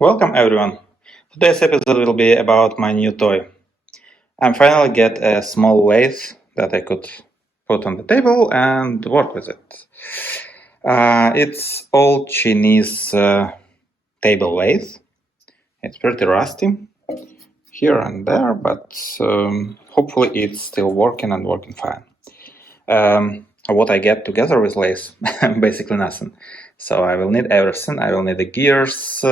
Welcome everyone. Today's episode will be about my new toy. I'm finally get a small lathe that I could put on the table and work with it. It's old Chinese table lathe. It's pretty rusty here and there, but hopefully it's still working and working fine. What I get together with lathe, basically nothing. So I will need everything. I will need the gears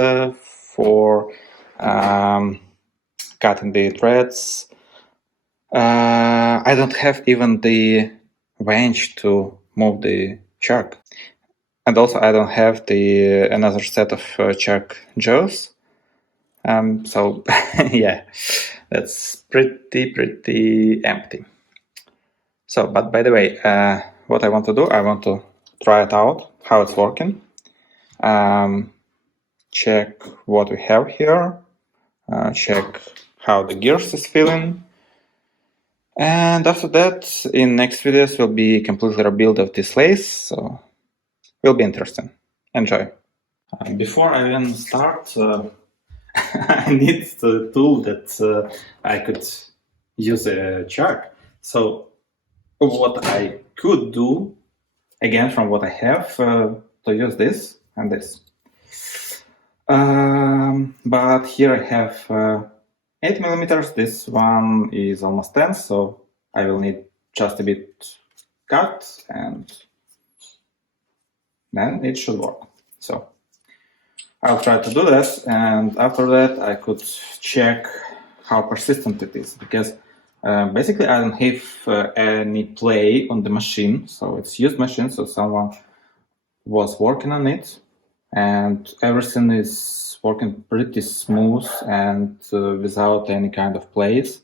for cutting the threads. I don't have even the wrench to move the chuck, and also I don't have the another set of chuck jaws. So yeah, that's pretty empty. So, but by the way, what I want to do, I want to try it out, how it's working. Check what we have here. Check how the gears is feeling. And after that, in next videos will be completely rebuild of this lathe, so will be interesting. Enjoy. Before I even start, I need the tool that I could use a chuck. So what I could do, again from what I have, to use this and this. But here I have 8 millimeters. This one is almost 10, so I will need just a bit cut and then it should work. So I'll try to do that, and after that I could check how persistent it is, because basically I don't have any play on the machine, so it's used machine, so someone was working on it and everything is working pretty smooth and without any kind of plays.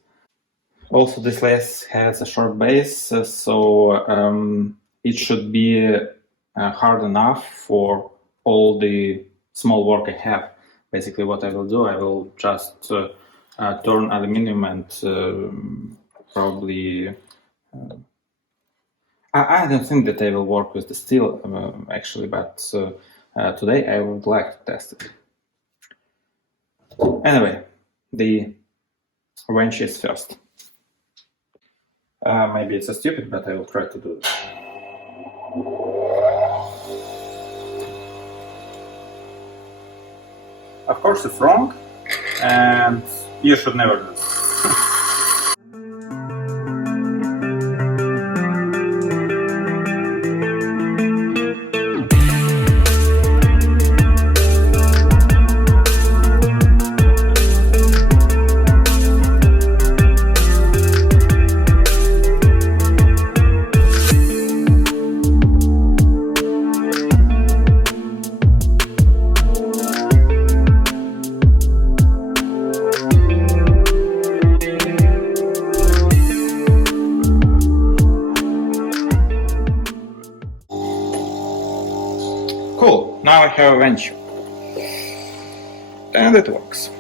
Also, this lathe has a short base, so it should be hard enough for all the small work I have. Basically, what I will do, I will just turn aluminum and probably. I don't think that I will work with the steel actually, but today I would like to test it. Anyway, the wrench is first. Maybe it's stupid, but I will try to do it. Of course, it's wrong, and you should never do this. Cool, now I have a wrench. And it works.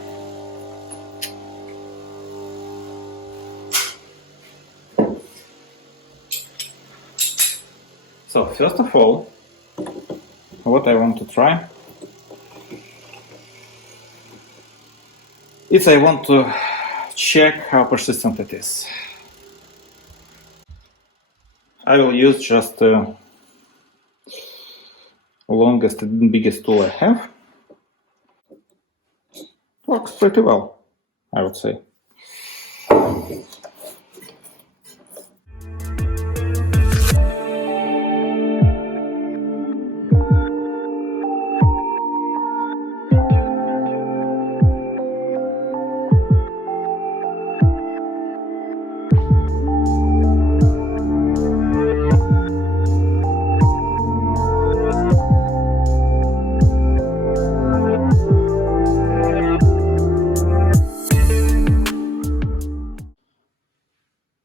So first of all, what I want to try is I want to check how persistent it is. I will use just the longest and biggest tool I have. Works pretty well, I would say.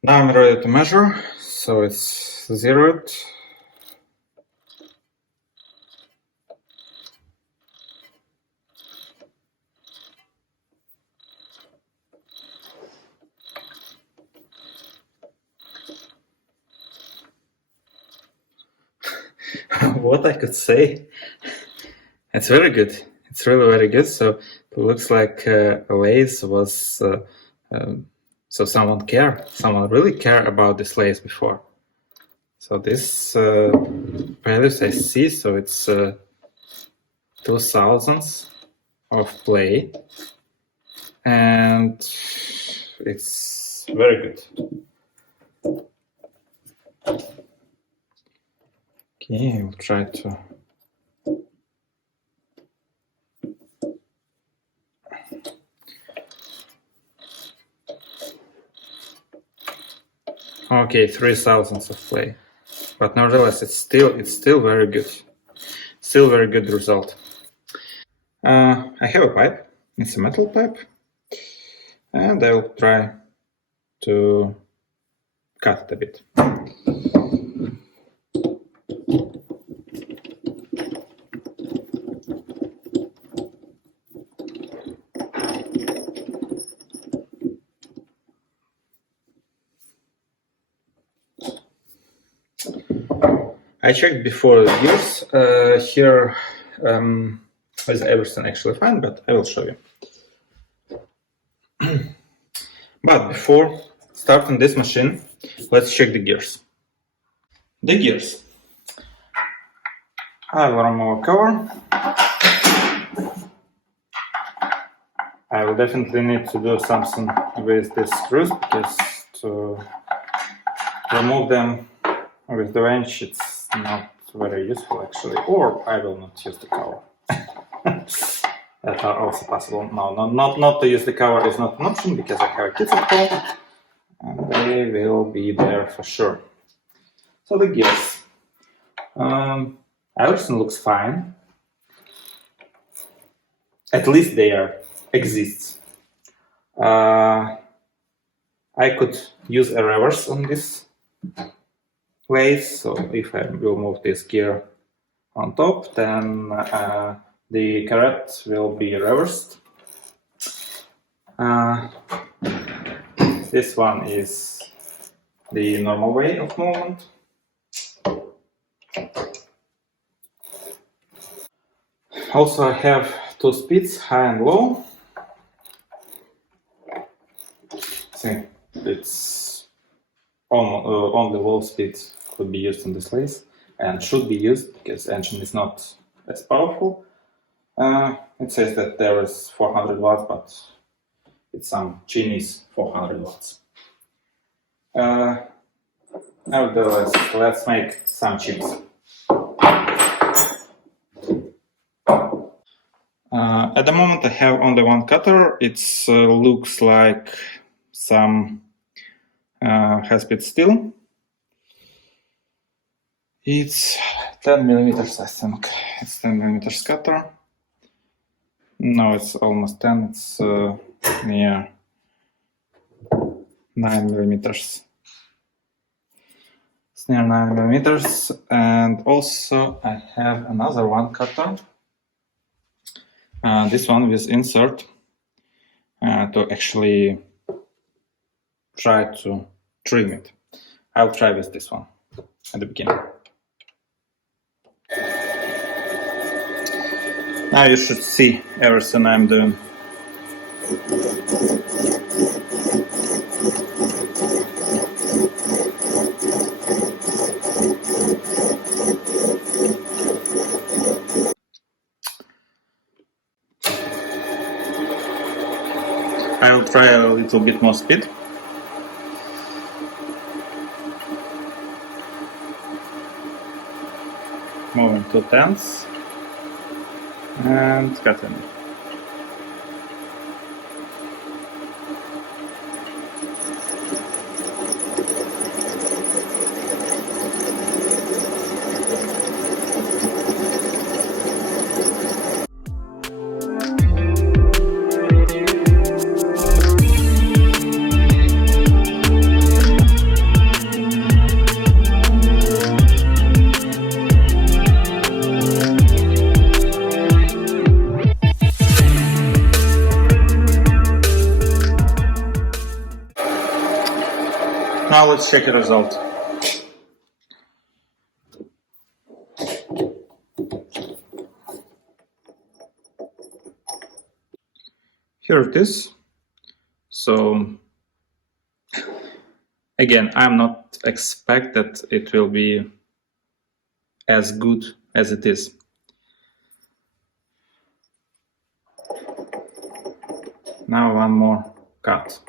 Now I'm ready to measure, so it's zeroed. What I could say, it's very good. it's really very good. So it looks like a lathe was so someone really care about this lathe before. So this values I see, so it's 2000s of play, and it's very good. Okay, I'll try to. Okay, 3000s of play, but nevertheless, it's still very good. Still very good result. I have a pipe. It's a metal pipe, and I will try to cut it a bit. I checked before the gears. Here is everything actually fine, but I will show you. But before starting this machine, let's check the gears. The gears. I will remove a cover. I will definitely need to do something with these screws, because to remove them with the wrench it's not very useful actually, or I will not use the cover. That are also possible. No, not to use the cover is not an option, because I have kids at home and they will be there for sure. So the gears. Everything looks fine. At least there exists. I could use a reverse on this lathe, so if I will move this gear on top, then the carrot will be reversed. This one is the normal way of movement. Also, I have two speeds, high and low. See, it's only low speed could be used in this lathe and should be used, because the engine is not as powerful. It says that there is 400 watts, but it's some Chinese 400 watts. Nevertheless, let's make some chips. At the moment I have only one cutter. It looks like some high-speed steel. It's 10 millimeters, I think. It's 10 millimeters cutter. No, it's almost 10. It's near 9 millimeters. It's near 9 millimeters. And also I have another one cutter. This one with insert to actually try to trim it. I'll try with this one at the beginning. Now you should see everything I'm doing. I will try a little bit more speed. Moving 2/10 and cutting. Now let's check the result. here it is. So again, I'm not expect that it will be as good as it is. Now one more cut.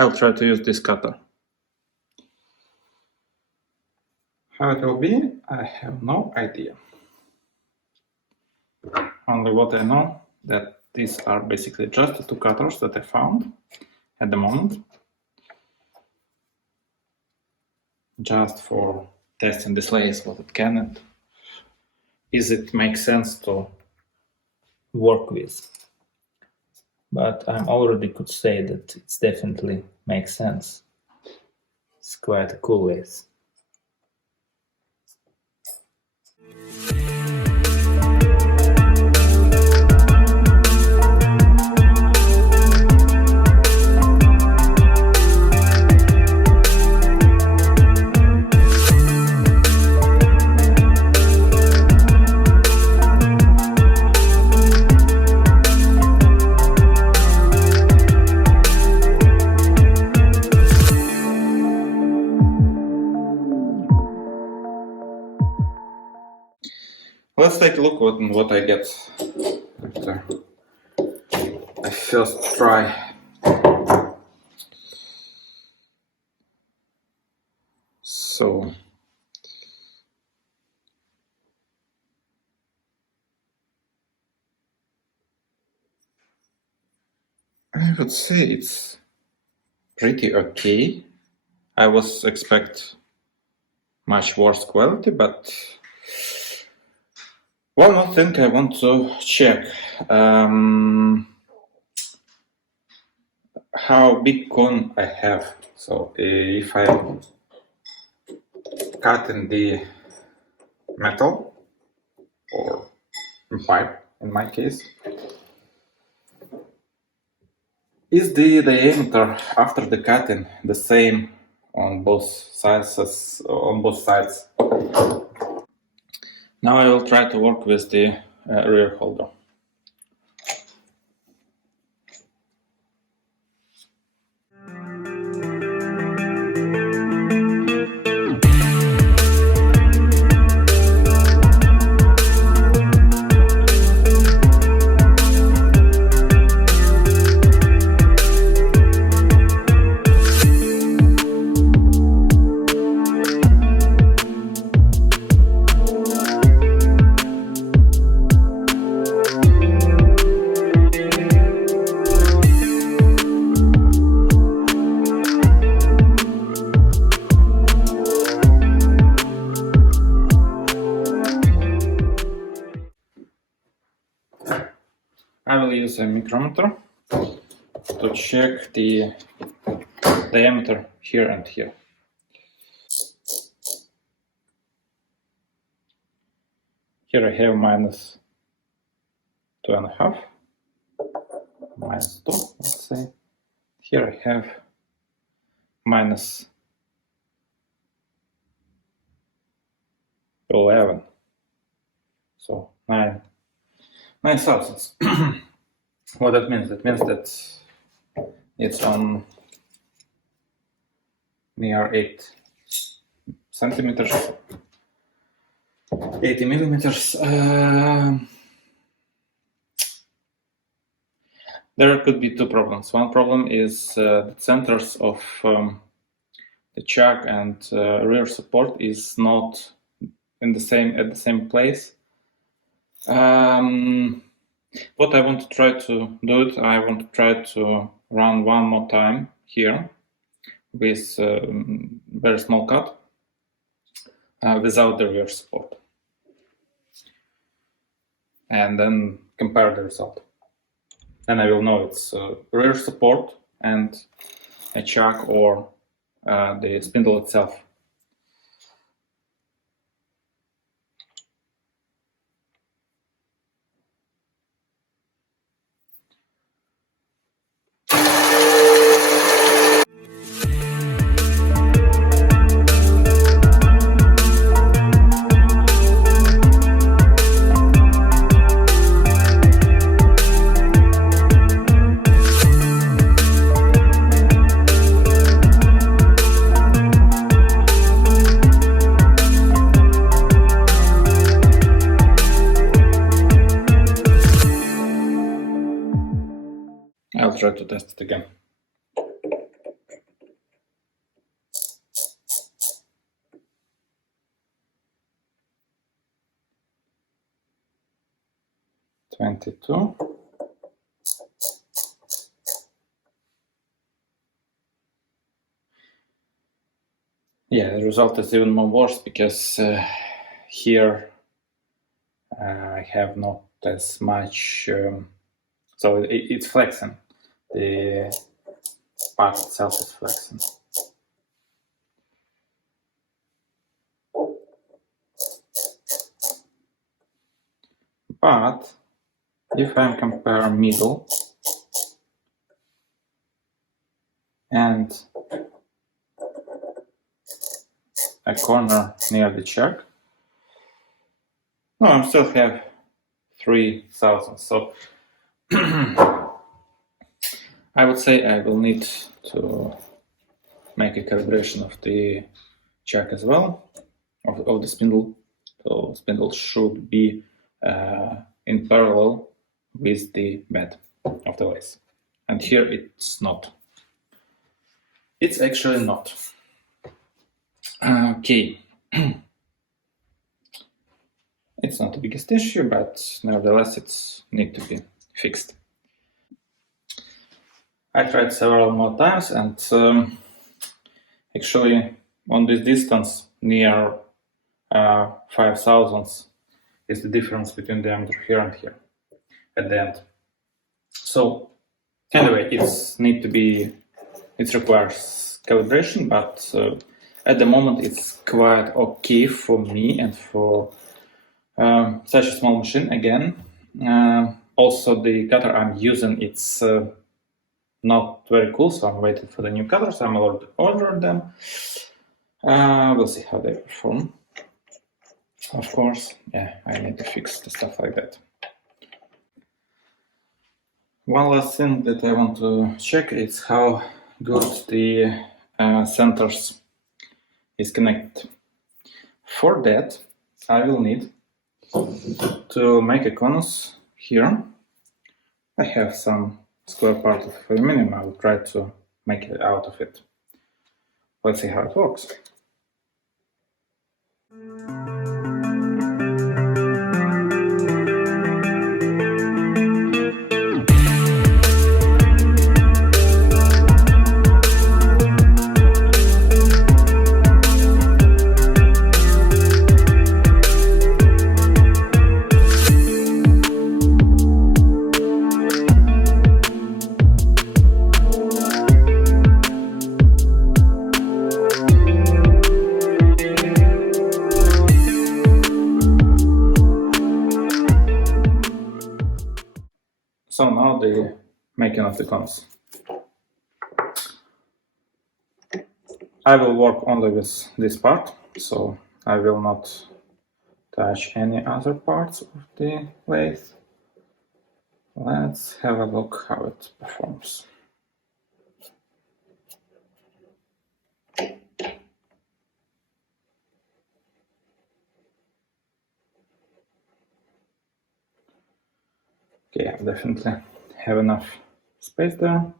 I'll try to use this cutter. How it will be, I have no idea. Only what I know, that these are basically just the two cutters that I found at the moment. Just for testing this lathe, what it can and is it makes sense to work with. But I already could say that it definitely makes sense. It's quite a cool lathe. Let's take a look at what I get after I first try. So I would say it's pretty okay. I was expect much worse quality, but one more thing I want to check. How big cone I have. So if I cut in the metal or pipe in my case, is the diameter after the cutting the same on both sides? Now I will try to work with the rear holder. I will use a micrometer to check the diameter here and here. Here I have minus 2.5, minus 2, let's say. Here I have minus 11, so 9 thousandths. What that means? That means that it's on near 8 centimeters, 80 millimeters. There could be two problems. One problem is the centers of the chuck and rear support is not in the same place. What I want to try to do it, I want to try to run one more time here with very small cut without the rear support, and then compare the result. Then I will know it's rear support and a chuck or the spindle itself. to test it again. $22. Yeah, the result is even more worse because here I have not as much, so it's flexing. The part itself is flexing. But if I compare middle and a corner near the check, no, I still have 3,000. So I would say I will need to make a calibration of the check as well, of the spindle. So spindle should be in parallel with the bed of the lathe. And here it's not. It's actually not. Okay. It's not the biggest issue, but nevertheless it's need to be fixed. I tried several more times, and actually on this distance near 5 thousandths is the difference between the diameter here and here at the end. So anyway, it requires calibration, but at the moment it's quite okay for me and for such a small machine again. Also the cutter I'm using, it's not very cool, so I'm waiting for the new cutters. I'm already ordered them. We'll see how they perform. Of course, yeah, I need to fix the stuff like that. One last thing that I want to check is how good the centers is connected. For that, I will need to make a conus here. I have some square part of aluminum. I will try to make it out of it. Let's see how it works. So now the making of the cones. I will work only with this part, so I will not touch any other parts of the lathe. Let's have a look how it performs. Okay, I definitely have enough space there.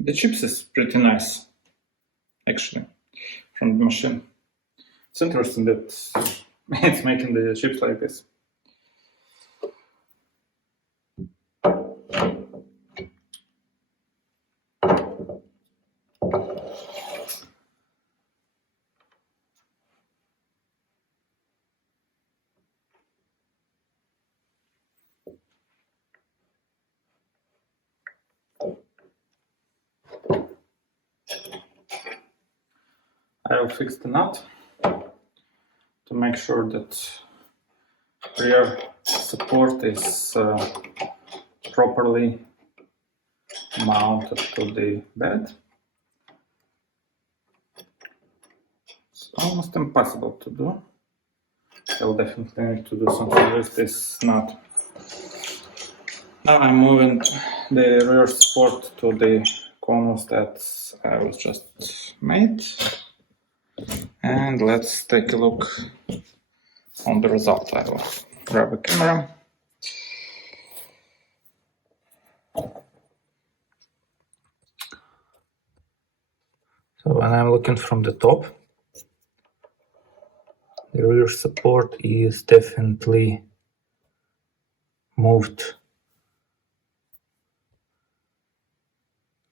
The chips is pretty nice, actually, from the machine. It's interesting that it's making the chips like this. I will fix the nut. to make sure that rear support is properly mounted to the bed. It's almost impossible to do. I'll definitely need to do something with this nut. Now I'm moving the rear support to the conus that was just made. And let's take a look on the result. I will grab a camera. So when I'm looking from the top, the rear support is definitely moved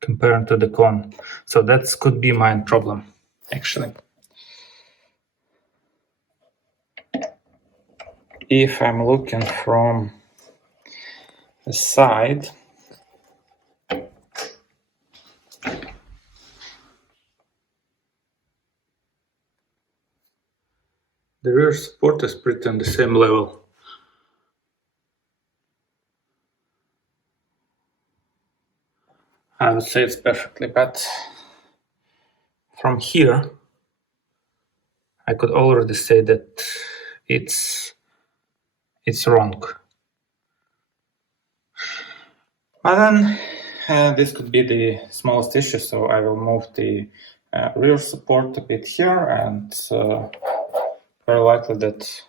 compared to the cone. So that could be my problem, actually. If I'm looking from the side, the rear support is pretty on the same level. I would say it's perfectly, but from here, I could already say that it's wrong. But then this could be the smallest issue, so I will move the rear support a bit here, and very likely that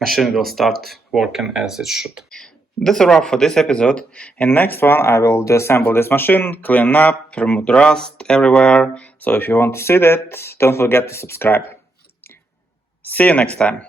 machine will start working as it should. That's a wrap for this episode. In next one, I will disassemble this machine, clean up, remove the rust everywhere. So if you want to see that, don't forget to subscribe. See you next time.